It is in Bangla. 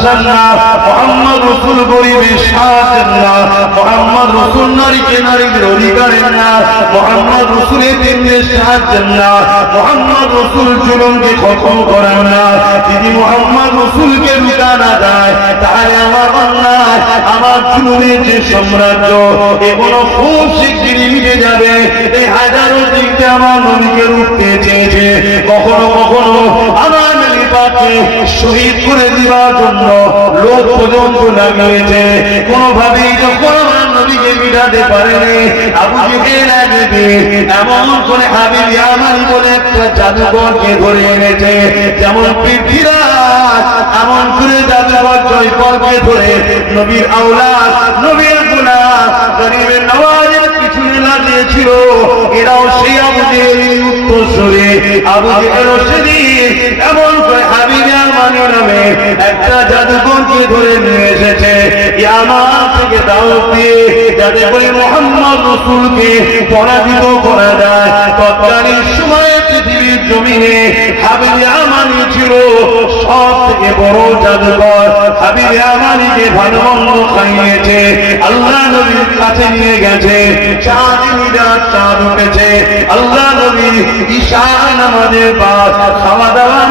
মোহাম্মদ রসুল যদি মোহাম্মদ রসুলকে না দেয় তাহলে আমার অন্যায় আমার যে সাম্রাজ্য এগুলো খুব শিগগিরই মিটে যাবে এই হাজারো দিকতে আমার রুখতে চেয়েছে কখনো কখনো আমার শহীদ করে দেওয়ার জন্য লোক পর্যন্ত লাগিয়েছে। কোনোভাবেই যখন আমার নবীকে মিটাতে পারেনি। আবু এমন করে হাবিবি আমার বলে একটা জাদুঘরকে ধরে এনেছে। যেমন পৃথ্বীরাজ, এমন করে জাদুঘর জয়পলকে ধরে নবীর আওলাদ, নবীর গুণা গরিবের নওয়াজের পিছনে লাগিয়েছিল। এরাও সেই আবু জেহেলের উত্তরসূরি। আবু সেদিন এমন করে হাবিবি আমার নামে একটা জাদুঘরকে ধরে নিয়ে এসেছে। যাতে করে মোহাম্মদ রসুলকে পরাজিত করা যায়। তৎকালীন সময়ে পৃথিবীর জমিনে হাবিবে ছিল সব থেকে বড় জাদুঘর হাবিবে আমানিকে ভালো খাইয়েছে। আল্লাহ নবীর কাছে নিয়ে গেছে। চাঁদ উঠেছে। আল্লাহ নবী ঈশা নামাজের বাদ খাওয়া দাওয়ার